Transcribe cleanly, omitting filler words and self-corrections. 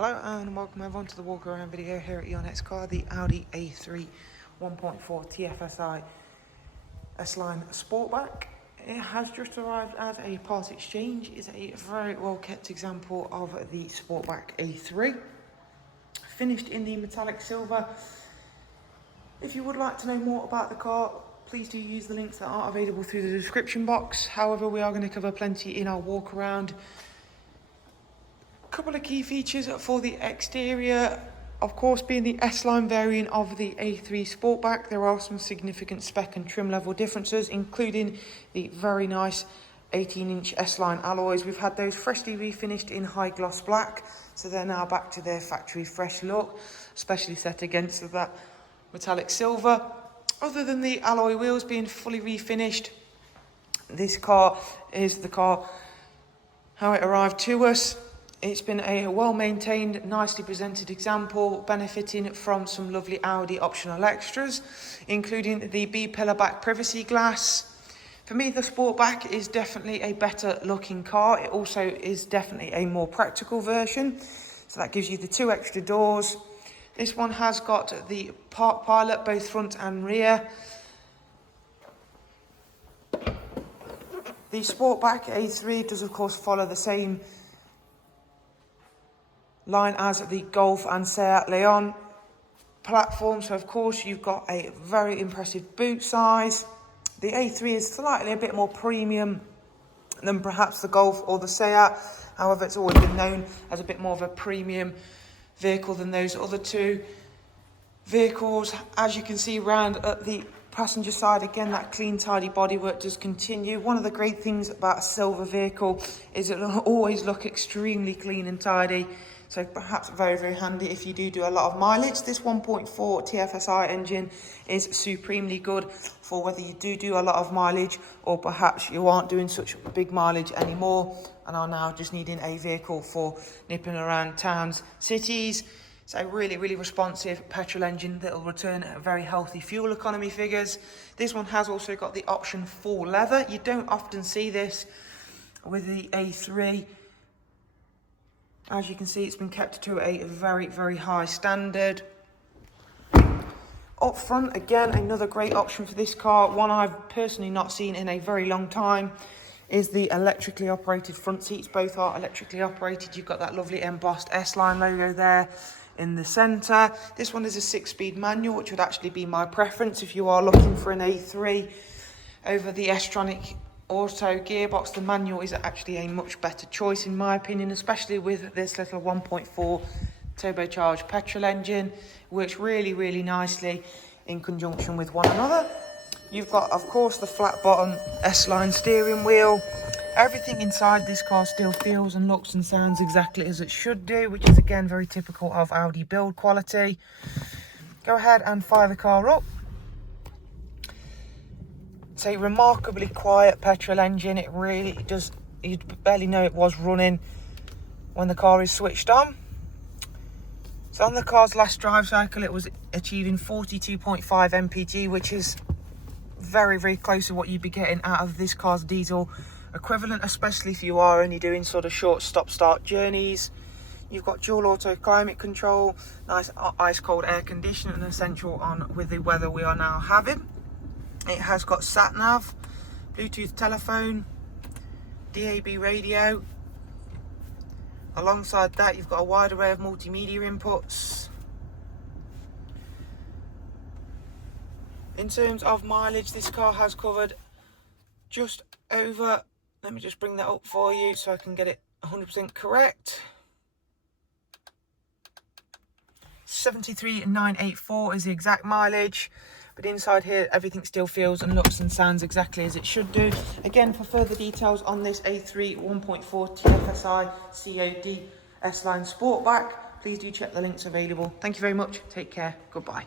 Hello and welcome everyone to the walk around video here at your next car, the Audi A3 1.4 TFSI S-Line Sportback. It has just arrived as a part exchange. It's a very well kept example of the Sportback A3, finished in the metallic silver. If you would like to know more about the car, please do use the links that are available through the description box. However, we are going to cover plenty in our walk around. Couple of key features for the exterior, of course, being the S-Line variant of the A3 Sportback, there are some significant spec and trim level differences, including the very nice 18-inch S-Line alloys. We've had those freshly refinished in high gloss black, so they're now back to their factory fresh look, especially set against that metallic silver. Other than the alloy wheels being fully refinished, this car is the car how it arrived to us. It's been a well-maintained, nicely presented example, benefiting from some lovely Audi optional extras, including the B-pillar back privacy glass. For me, the Sportback is definitely a better looking car. It also is definitely a more practical version. So that gives you the two extra doors. This one has got the Park Pilot, both front and rear. The Sportback A3 does, of course, follow the same line as the Golf and Seat Leon platform, so of course you've got a very impressive boot size. The A3 is slightly a bit more premium than perhaps the Golf or the Seat. However, it's always been known as a bit more of a premium vehicle than those other two vehicles. As you can see round at the passenger side, again, that clean, tidy bodywork does continue. One of the great things about a silver vehicle is it'll always look extremely clean and tidy. So perhaps very, very handy if you do a lot of mileage. This 1.4 TFSI engine is supremely good for whether you do a lot of mileage or perhaps you aren't doing such big mileage anymore and are now just needing a vehicle for nipping around towns, cities. It's a really, really responsive petrol engine that will return very healthy fuel economy figures. This one has also got the option full leather. You don't often see this with the A3. As you can see, it's been kept to a very, very high standard. Up front, again, another great option for this car, one I've personally not seen in a very long time, is the electrically operated front seats. Both are electrically operated. You've got that lovely embossed S-Line logo there in the centre. This one is a 6-speed manual, which would actually be my preference if you are looking for an A3 over the S-Tronic Auto gearbox. The manual is actually a much better choice in my opinion, especially with this little 1.4 turbocharged petrol engine. Works really, really nicely in conjunction with one another. You've got, of course, the flat bottom S-Line steering wheel. Everything inside this car still feels and looks and sounds exactly as it should do, which is again very typical of Audi build quality. Go ahead and fire the car up. It's a remarkably quiet petrol engine. It really does, you'd barely know it was running when the car is switched on. So on the car's last drive cycle, it was achieving 42.5 mpg, which is very, very close to what you'd be getting out of this car's diesel equivalent, especially if you are only doing sort of short stop-start journeys. You've got dual auto climate control, nice ice-cold air conditioning, and essential on with the weather we are now having. It has got sat-nav, Bluetooth telephone, DAB radio. Alongside that, you've got a wide array of multimedia inputs. In terms of mileage, this car has covered just over, let me just bring that up for you so I can get it 100% correct. 73,984 is the exact mileage. But inside here, everything still feels and looks and sounds exactly as it should do. Again, for further details on this A3 1.4 TFSI COD S-Line Sportback, please do check the links available. Thank you very much. Take care. Goodbye.